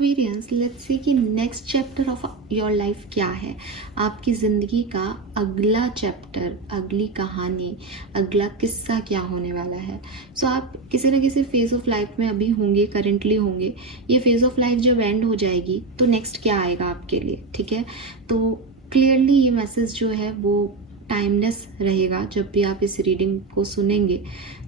Aquarians, let's see कि next chapter of your life क्या है। आपकी ज़िंदगी का अगला चैप्टर, अगली कहानी, अगला किस्सा क्या होने वाला है। सो आप किसी न किसी फेज़ ऑफ लाइफ में अभी होंगे, करेंटली होंगे। ये फेज़ ऑफ लाइफ जब एंड हो जाएगी तो नेक्स्ट क्या आएगा आपके लिए, ठीक है। तो क्लियरली ये मैसेज जो है वो टाइमलेस रहेगा जब भी आप इस रीडिंग को सुनेंगे।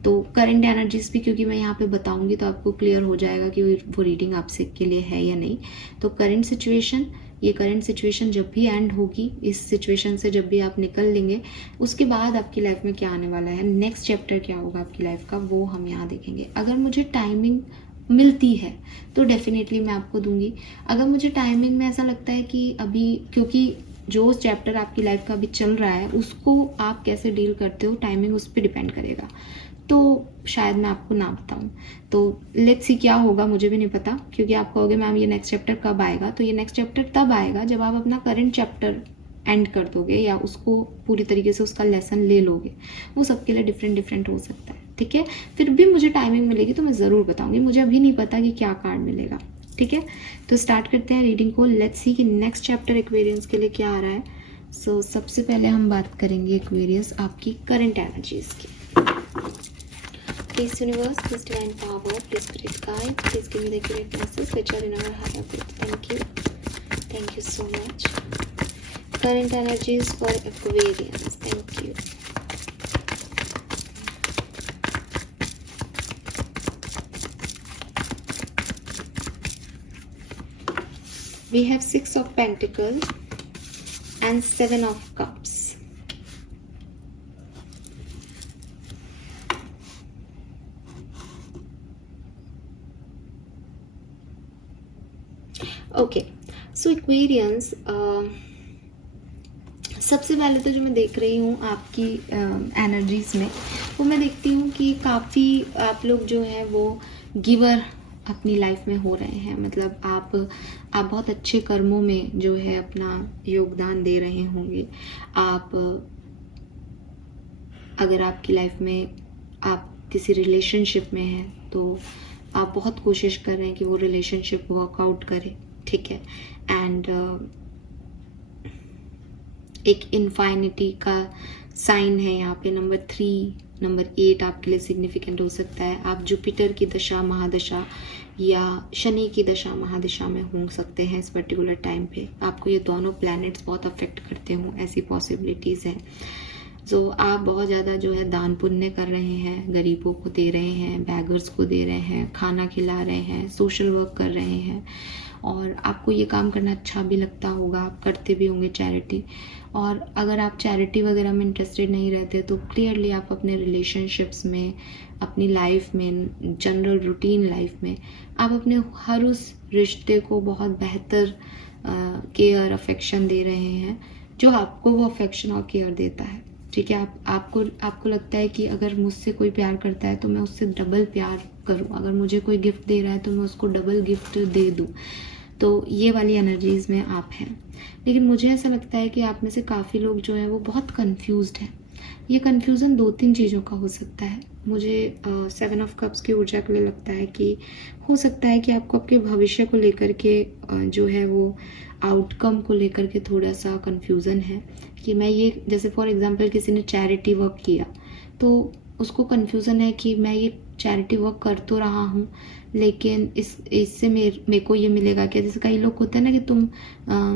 तो करंट एनर्जीज भी क्योंकि मैं यहाँ पे बताऊंगी तो आपको क्लियर हो जाएगा कि वो रीडिंग आपसे के लिए है या नहीं। तो करंट सिचुएशन, ये करंट सिचुएशन जब भी एंड होगी, इस सिचुएशन से जब भी आप निकल लेंगे, उसके बाद आपकी लाइफ में क्या आने वाला है, नेक्स्ट चैप्टर क्या होगा आपकी लाइफ का, वो हम यहाँ देखेंगे। अगर मुझे टाइमिंग मिलती है तो डेफिनेटली मैं आपको दूंगी। अगर मुझे टाइमिंग में ऐसा लगता है कि अभी, क्योंकि जो चैप्टर आपकी लाइफ का अभी चल रहा है उसको आप कैसे डील करते हो, टाइमिंग उस पर डिपेंड करेगा, तो शायद मैं आपको ना बताऊं। तो लेट्स सी क्या होगा, मुझे भी नहीं पता, क्योंकि आप कहोगे मैम ये नेक्स्ट चैप्टर कब आएगा। तो ये नेक्स्ट चैप्टर तब आएगा जब आप अपना करंट चैप्टर एंड कर दोगे या उसको पूरी तरीके से उसका लेसन ले लोगे। वो सबके लिए डिफरेंट डिफरेंट हो सकता है, ठीक है। फिर भी मुझे टाइमिंग मिलेगी तो मैं ज़रूर बताऊंगी। मुझे अभी नहीं पता कि क्या कार्ड मिलेगा, ठीक है। तो स्टार्ट करते हैं रीडिंग को। लेट्स सी कि नेक्स्ट चैप्टर एक्वेरियंस के लिए क्या आ रहा है। सो सबसे पहले हम बात करेंगे एक्वेरियस आपकी करंट एनर्जीज की। Please universe, please divine power, please spirit guide, please give me the correct message which are in our higher good. Thank you. Thank you so much. Current energies for Aquarians. Thank you. We have 6 of Pentacles and 7 of Cups. Okay, so Aquarians, सबसे पहले तो जो मैं देख रही हूँ आपकी energies में, वो मैं देखती हूँ कि काफ़ी आप लोग जो हैं वो गिवर अपनी लाइफ में हो रहे हैं। मतलब आप बहुत अच्छे कर्मों में जो है अपना योगदान दे रहे होंगे। आप, अगर आपकी लाइफ में आप किसी रिलेशनशिप में हैं तो आप बहुत कोशिश कर रहे हैं कि वो रिलेशनशिप वर्कआउट करे, ठीक है। एंड एक इन्फाइनिटी का साइन है यहाँ पे। नंबर 3, नंबर 8 आपके लिए सिग्निफिकेंट हो सकता है। आप जुपिटर की दशा महादशा या शनि की दशा महादशा में हो सकते हैं इस पर्टिकुलर टाइम पे। आपको ये दोनों प्लैनेट्स बहुत अफेक्ट करते हों, ऐसी पॉसिबिलिटीज़ हैं। तो आप बहुत ज़्यादा जो है दान पुण्य कर रहे हैं, गरीबों को दे रहे हैं, बैगर्स को दे रहे हैं, खाना खिला रहे हैं, सोशल वर्क कर रहे हैं। और आपको ये काम करना अच्छा भी लगता होगा, आप करते भी होंगे चैरिटी। और अगर आप चैरिटी वगैरह में इंटरेस्टेड नहीं रहते तो क्लियरली आप अपने रिलेशनशिप्स में, अपनी लाइफ में, जनरल रूटीन लाइफ में आप अपने हर उस रिश्ते को बहुत बेहतर केयर अफेक्शन दे रहे हैं जो आपको वो अफेक्शन और केयर देता है, ठीक है। आपको लगता है कि अगर मुझसे कोई प्यार करता है तो मैं उससे डबल प्यार करूं, अगर मुझे कोई गिफ्ट दे रहा है तो मैं उसको डबल गिफ्ट दे दूं। तो ये वाली एनर्जीज में आप हैं। लेकिन मुझे ऐसा लगता है कि आप में से काफ़ी लोग जो हैं वो बहुत कंफ्यूज्ड हैं। ये कन्फ्यूज़न 2-3 चीज़ों का हो सकता है। मुझे 7 ऑफ कप्स की ऊर्जा के लिए लगता है कि हो सकता है कि आपको आपके भविष्य को लेकर के जो है वो आउटकम को लेकर के थोड़ा सा कन्फ्यूज़न है कि मैं ये, जैसे फॉर एग्जांपल किसी ने चैरिटी वर्क किया तो उसको कन्फ्यूज़न है कि मैं ये चैरिटी वर्क कर तो रहा हूँ लेकिन इससे मेरे को ये मिलेगा क्या। जैसे कई लोग होते हैं ना कि तुम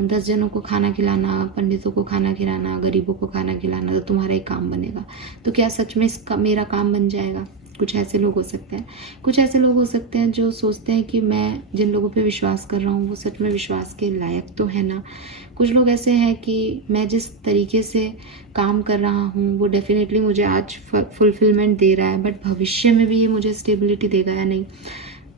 10 जनों को खाना खिलाना, पंडितों को खाना खिलाना, गरीबों को खाना खिलाना, तो तुम्हारा ही काम बनेगा। तो क्या सच में इसका मेरा काम बन जाएगा? कुछ ऐसे लोग हो सकते हैं। कुछ ऐसे लोग हो सकते हैं जो सोचते हैं कि मैं जिन लोगों पे विश्वास कर रहा हूँ वो सच में विश्वास के लायक तो है ना। कुछ लोग ऐसे हैं कि मैं जिस तरीके से काम कर रहा हूँ वो डेफिनेटली मुझे आज फुलफिलमेंट दे रहा है, बट भविष्य में भी ये मुझे स्टेबिलिटी देगा या नहीं।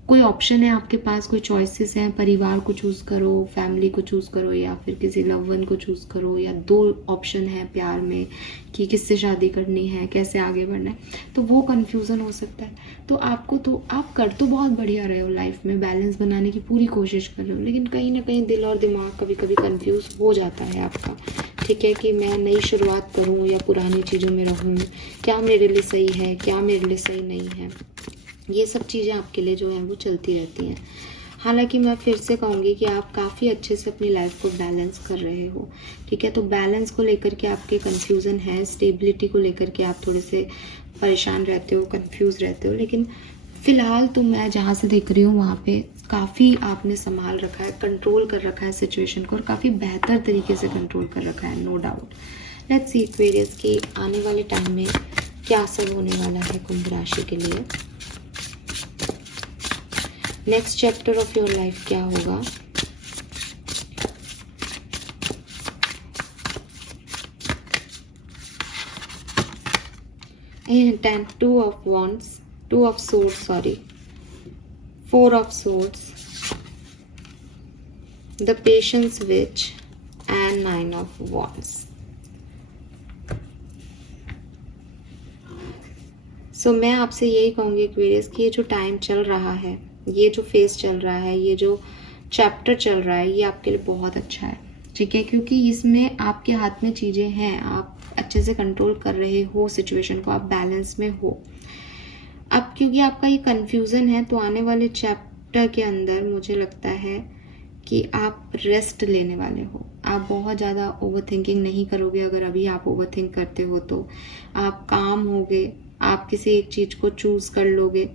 कोई ऑप्शन है आपके पास, कोई चॉइसेस हैं, परिवार को चूज़ करो, फैमिली को चूज़ करो, या फिर किसी लव वन को चूज़ करो, या 2 ऑप्शन है प्यार में कि किससे शादी करनी है, कैसे आगे बढ़ना है। तो वो कन्फ्यूज़न हो सकता है। तो आप कर तो बहुत बढ़िया रहे हो, लाइफ में बैलेंस बनाने की पूरी कोशिश कर रहे हो, लेकिन कहीं ना कहीं दिल और दिमाग कभी कभी कन्फ्यूज़ हो जाता है आपका, ठीक है, कि मैं नई शुरुआत करूँ या पुरानी चीज़ों में रहूँ, क्या मेरे लिए सही है, क्या मेरे लिए सही नहीं है। ये सब चीज़ें आपके लिए जो है वो चलती रहती हैं। हालांकि मैं फिर से कहूँगी कि आप काफ़ी अच्छे से अपनी लाइफ को बैलेंस कर रहे हो, ठीक है। तो बैलेंस को लेकर के आपके कन्फ्यूज़न है, स्टेबिलिटी को लेकर के आप थोड़े से परेशान रहते हो, कंफ्यूज रहते हो, लेकिन फ़िलहाल तो मैं जहाँ से देख रही हूँ वहाँ पे काफ़ी आपने संभाल रखा है, कंट्रोल कर रखा है सिचुएशन को, और काफ़ी बेहतर तरीके से कंट्रोल कर रखा है, no doubt. Let's see Aquarius की आने वाले टाइम में क्या सब होने वाला है कुंभ राशि के लिए। Next chapter of your life क्या होगा। And 2 of wands, 2 of swords, sorry, 4 of swords, the patience witch and 9 of wands. So मैं आपसे यही कहूँगी एक्वेरियस कि ये जो टाइम चल रहा है, ये जो फेज चल रहा है, ये जो चैप्टर चल रहा है, ये आपके लिए बहुत अच्छा है, ठीक है, क्योंकि इसमें आपके हाथ में चीज़ें हैं, आप अच्छे से कंट्रोल कर रहे हो सिचुएशन को, आप बैलेंस में हो। अब क्योंकि आपका ये कन्फ्यूज़न है, तो आने वाले चैप्टर के अंदर मुझे लगता है कि आप रेस्ट लेने वाले हो। आप बहुत ज़्यादा ओवर थिंकिंग नहीं करोगे। अगर अभी आप ओवर थिंक करते हो तो आप काम होगे, आप किसी एक चीज़ को चूज़ कर लोगे,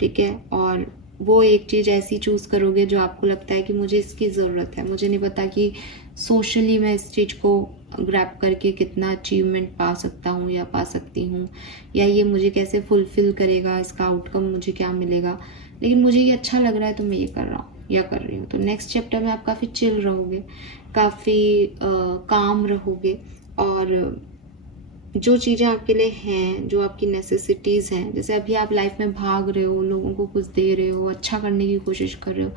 ठीक है, और वो एक चीज़ ऐसी चूज़ करोगे जो आपको लगता है कि मुझे इसकी ज़रूरत है। मुझे नहीं पता कि सोशली मैं इस चीज़ को ग्रैब करके कितना अचीवमेंट पा सकता हूँ या पा सकती हूँ, या ये मुझे कैसे फुलफिल करेगा, इसका आउटकम मुझे क्या मिलेगा, लेकिन मुझे ये अच्छा लग रहा है तो मैं ये कर रहा हूँ या कर रही हूँ। तो नेक्स्ट चैप्टर में आप काफ़ी चिल रहोगे, काफ़ी काम रहोगे, और जो चीज़ें आपके लिए हैं, जो आपकी नेसेसिटीज़ हैं, जैसे अभी आप लाइफ में भाग रहे हो, लोगों को कुछ दे रहे हो, अच्छा करने की कोशिश कर रहे हो,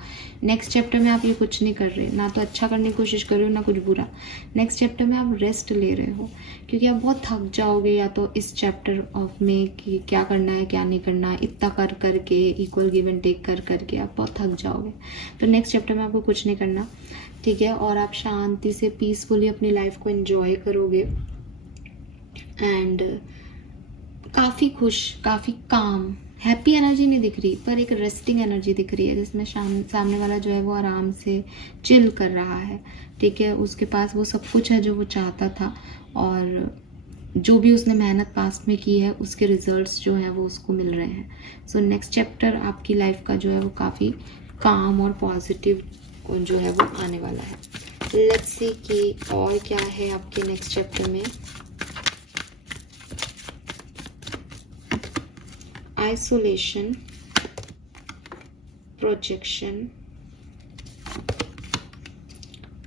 नेक्स्ट चैप्टर में आप ये कुछ नहीं कर रहे, ना तो अच्छा करने की कोशिश कर रहे हो ना कुछ बुरा। नेक्स्ट चैप्टर में आप रेस्ट ले रहे हो, क्योंकि आप बहुत थक जाओगे या तो इस चैप्टर ऑफ में कि क्या करना है क्या नहीं करना है, इतना कर करके, इक्वल गिव एंड टेक कर करके आप बहुत थक जाओगे। तो नेक्स्ट चैप्टर में आपको कुछ नहीं करना, ठीक है, और आप शांति से पीसफुली अपनी लाइफ को एंजॉय करोगे, एंड काफ़ी खुश, काफ़ी काम, हैप्पी एनर्जी नहीं दिख रही, पर एक रेस्टिंग एनर्जी दिख रही है, जिसमें सामने वाला जो है वो आराम से चिल कर रहा है, ठीक है। उसके पास वो सब कुछ है जो वो चाहता था, और जो भी उसने मेहनत पास्ट में की है उसके रिजल्ट्स जो हैं वो उसको मिल रहे हैं। सो नेक्स्ट चैप्टर आपकी लाइफ का जो है वो काफ़ी काम और पॉजिटिव जो है वो आने वाला है। लेट्स सी कि और क्या है आपके नेक्स्ट चैप्टर में। Isolation, projection,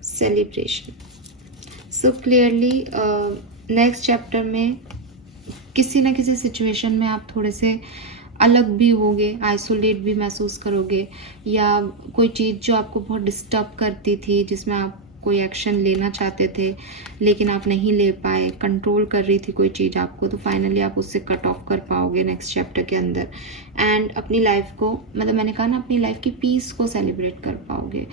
celebration. So clearly next chapter में किसी ना किसी सिचुएशन में आप थोड़े से अलग भी होगे, आइसोलेट भी महसूस करोगे, या कोई चीज़ जो आपको बहुत डिस्टर्ब करती थी, जिसमें आप कोई एक्शन लेना चाहते थे लेकिन आप नहीं ले पाए, कंट्रोल कर रही थी कोई चीज़ आपको, तो फाइनली आप उससे कट ऑफ कर पाओगे नेक्स्ट चैप्टर के अंदर, एंड अपनी लाइफ को, मतलब मैंने कहा ना, अपनी लाइफ की पीस को सेलिब्रेट कर पाओगे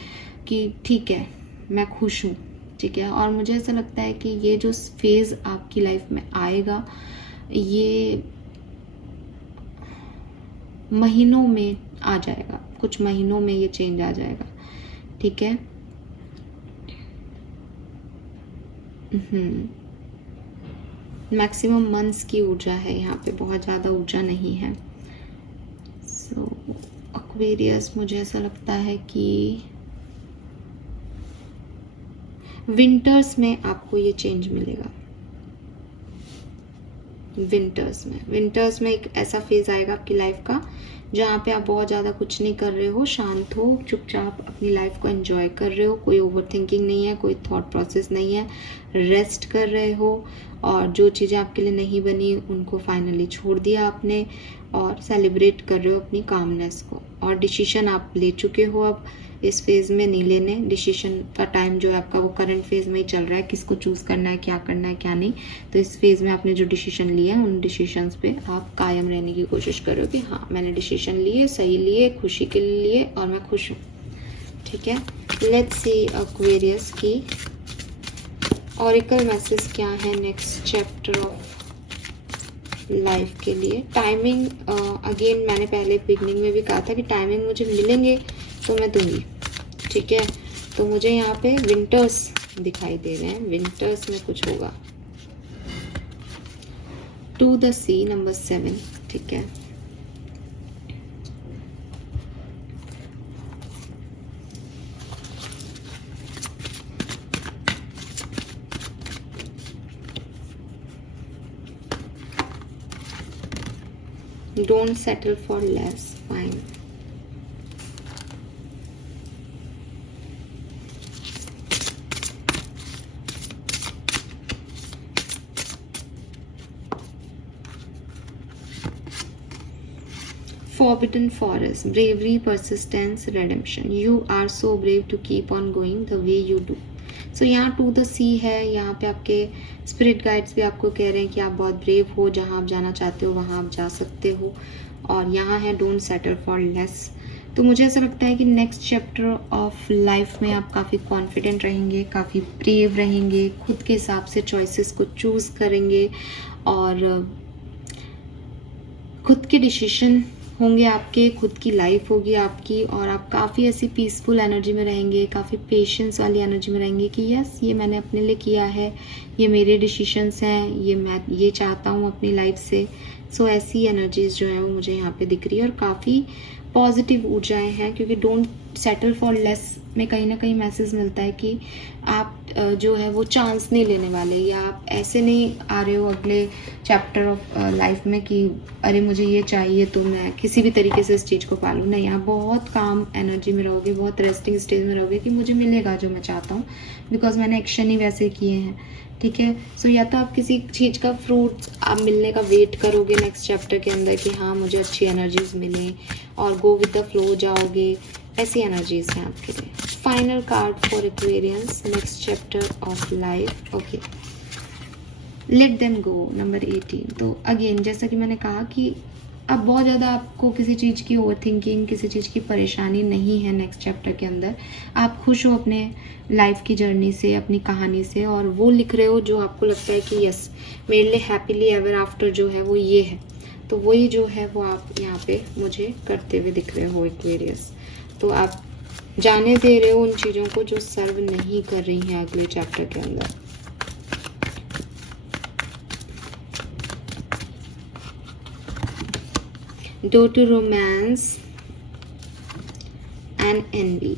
कि ठीक है मैं खुश हूँ, ठीक है। और मुझे ऐसा लगता है कि ये जो फेज़ आपकी लाइफ में आएगा, ये महीनों में आ जाएगा, कुछ महीनों में ये चेंज आ जाएगा, ठीक है। मैक्सिमम मंथ्स की ऊर्जा है यहाँ पे, बहुत ज़्यादा ऊर्जा नहीं है। सो एक्वेरियस, मुझे ऐसा लगता है कि विंटर्स में आपको ये चेंज मिलेगा। विंटर्स में एक ऐसा फेज आएगा आपकी लाइफ का जहाँ पे आप बहुत ज़्यादा कुछ नहीं कर रहे हो, शांत हो, चुपचाप अपनी लाइफ को एंजॉय कर रहे हो, कोई ओवर थिंकिंग नहीं है, कोई थॉट प्रोसेस नहीं है, रेस्ट कर रहे हो, और जो चीज़ें आपके लिए नहीं बनी उनको फाइनली छोड़ दिया आपने, और सेलिब्रेट कर रहे हो अपनी कामनेस को, और डिसीजन आप ले चुके हो। अब इस फेज़ में नहीं लेने, डिसीजन का टाइम जो है आपका वो करंट फेज़ में ही चल रहा है, किसको चूज़ करना है, क्या करना है क्या नहीं। तो इस फेज़ में आपने जो डिसीजन लिए हैं उन डिसीजंस पे आप कायम रहने की कोशिश करो कि हाँ मैंने डिसीजन लिए, सही लिए, खुशी के लिए और मैं खुश हूँ, ठीक है। लेट्स सी एक्वेरियस की ऑरिकल मैसेज क्या है नेक्स्ट चैप्टर ऑफ लाइफ के लिए। टाइमिंग अगेन मैंने पहले बिगनिंग में भी कहा था कि टाइमिंग मुझे मिलेंगे तो मैं दूंगी, ठीक है। तो मुझे यहाँ पे विंटर्स दिखाई दे रहे हैं, विंटर्स में कुछ होगा। टू द सी नंबर 7, ठीक है। Don't settle for less. Fine. Forbidden forest, bravery, persistence, redemption. You are so brave to keep on going the way you do. सो यहाँ टू द सी है, यहाँ पे आपके स्पिरिट गाइड्स भी आपको कह रहे हैं कि आप बहुत ब्रेव हो, जहाँ आप जाना चाहते हो वहाँ आप जा सकते हो। और यहाँ है डोंट सेटल फॉर लेस। तो मुझे ऐसा लगता है कि नेक्स्ट चैप्टर ऑफ लाइफ में आप काफ़ी कॉन्फिडेंट रहेंगे, काफ़ी ब्रेव रहेंगे, खुद के हिसाब से चॉइसेस को चूज़ करेंगे और खुद के डिसीजन होंगे आपके, खुद की लाइफ होगी आपकी, और आप काफ़ी ऐसी पीसफुल एनर्जी में रहेंगे, काफ़ी पेशेंस वाली एनर्जी में रहेंगे कि यस ये मैंने अपने लिए किया है, ये मेरे डिसीजंस हैं, ये मैं ये चाहता हूँ अपनी लाइफ से। सो ऐसी एनर्जीज जो है वो मुझे यहाँ पे दिख रही है और काफ़ी पॉजिटिव ऊर्जाएं हैं, क्योंकि डोंट सेटल फॉर लेस में कहीं ना कहीं मैसेज मिलता है कि आप जो है वो चांस नहीं लेने वाले, या आप ऐसे नहीं आ रहे हो अगले चैप्टर ऑफ लाइफ में कि अरे मुझे ये चाहिए तो मैं किसी भी तरीके से इस चीज़ को पालूँ। नहीं, आप बहुत काम एनर्जी में रहोगे, बहुत रेस्टिंग स्टेज में रहोगे कि मुझे मिलेगा जो मैं चाहता हूँ, बिकॉज मैंने एक्शन ही वैसे किए हैं, ठीक है। सो या तो आप किसी चीज़ का फ्रूट आप मिलने का वेट करोगे नेक्स्ट चैप्टर के अंदर कि हाँ मुझे अच्छी एनर्जीज मिलें, और गो विद द फ्लो जाओगे, ऐसी एनर्जीज हैं आपके लिए। Final card for Aquarians, next chapter of life, okay, let them go number 18। तो अगेन जैसा कि मैंने कहा कि अब बहुत ज़्यादा आपको किसी चीज़ की ओवर थिंकिंग, किसी चीज़ की परेशानी नहीं है नेक्स्ट चैप्टर के अंदर। आप खुश हो अपने लाइफ की जर्नी से, अपनी कहानी से, और वो लिख रहे हो जो आपको लगता है कि यस मेरे लिए हैप्पीली एवर आफ्टर जो है वो ये है। तो वही जो है वो आप यहाँ पे मुझे करते हुए दिख रहे हो एक्वेरियस। तो आप जाने दे रहे हो उन चीज़ों को जो सर्व नहीं कर रही हैं अगले चैप्टर के अंदर। Door to romance and envy.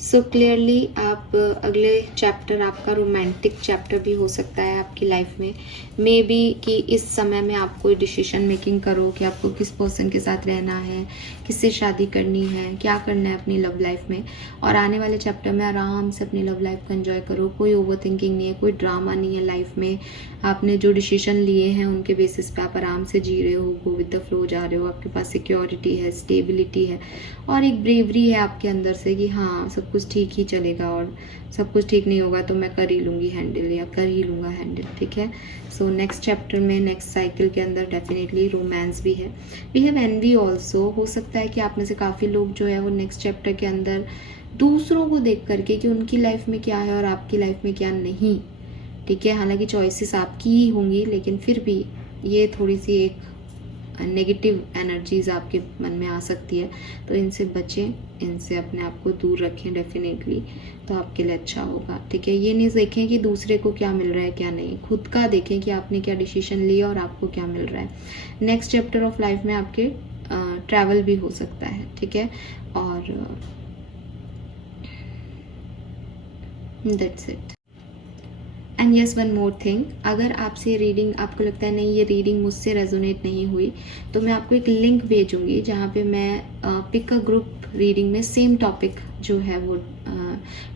So clearly आप अगले चैप्टर आपका रोमांटिक चैप्टर भी हो सकता है आपकी लाइफ में। मे बी कि इस समय में आप कोई डिसीजन मेकिंग करो कि आपको किस पर्सन के साथ रहना है, किससे शादी करनी है, क्या करना है अपनी लव लाइफ में, और आने वाले चैप्टर में आराम से अपनी लव लाइफ को एंजॉय करो। कोई ओवर थिंकिंग नहीं है, कोई ड्रामा नहीं है लाइफ में। आपने जो डिसीजन लिए हैं उनके बेसिस पे आप आराम से जी रहे हो, गो विद द फ्लो जा रहे हो। आपके पास सिक्योरिटी है, स्टेबिलिटी है, और एक ब्रेवरी है आपके अंदर से कि हाँ सब कुछ ठीक ही चलेगा, और सब कुछ ठीक नहीं होगा तो मैं कर ही लूँगी हैंडल, या कर ही लूँगा हैंडल, ठीक है। सो नेक्स्ट चैप्टर में, नेक्स्ट साइकिल के अंदर डेफिनेटली रोमांस भी है। We have envy also. हो सकता है कि आप में से काफ़ी लोग जो है वो नेक्स्ट चैप्टर के अंदर दूसरों को देख करके कि उनकी लाइफ में क्या है और आपकी लाइफ में क्या नहीं, ठीक है। हालांकि चॉइसेस आपकी ही होंगी, लेकिन फिर भी ये थोड़ी सी एक नेगेटिव एनर्जीज आपके मन में आ सकती है, तो इनसे बचें, इनसे अपने आप को दूर रखें डेफिनेटली, तो आपके लिए अच्छा होगा, ठीक है। ये नहीं देखें कि दूसरे को क्या मिल रहा है क्या नहीं, खुद का देखें कि आपने क्या डिसीजन लिया और आपको क्या मिल रहा है। नेक्स्ट चैप्टर ऑफ लाइफ में आपके ट्रैवल भी हो सकता है, ठीक है, और that's it. And yes one more thing, अगर आपसे रीडिंग आपको लगता है नहीं ये रीडिंग मुझसे रेजोनेट नहीं हुई, तो मैं आपको एक लिंक भेजूंगी जहाँ पे मैं पिक अ ग्रुप रीडिंग में सेम टॉपिक जो है वो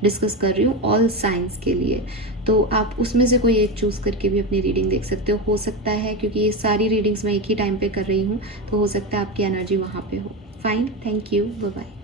डिस्कस कर रही हूँ ऑल साइंस के लिए। तो आप उसमें से कोई एक चूज़ करके भी अपनी रीडिंग देख सकते हो सकता है, क्योंकि ये सारी रीडिंग्स मैं एक ही टाइम पे कर रही हूँ, तो हो सकता है आपकी एनर्जी वहाँ पे हो। Fine, thank you, bye bye.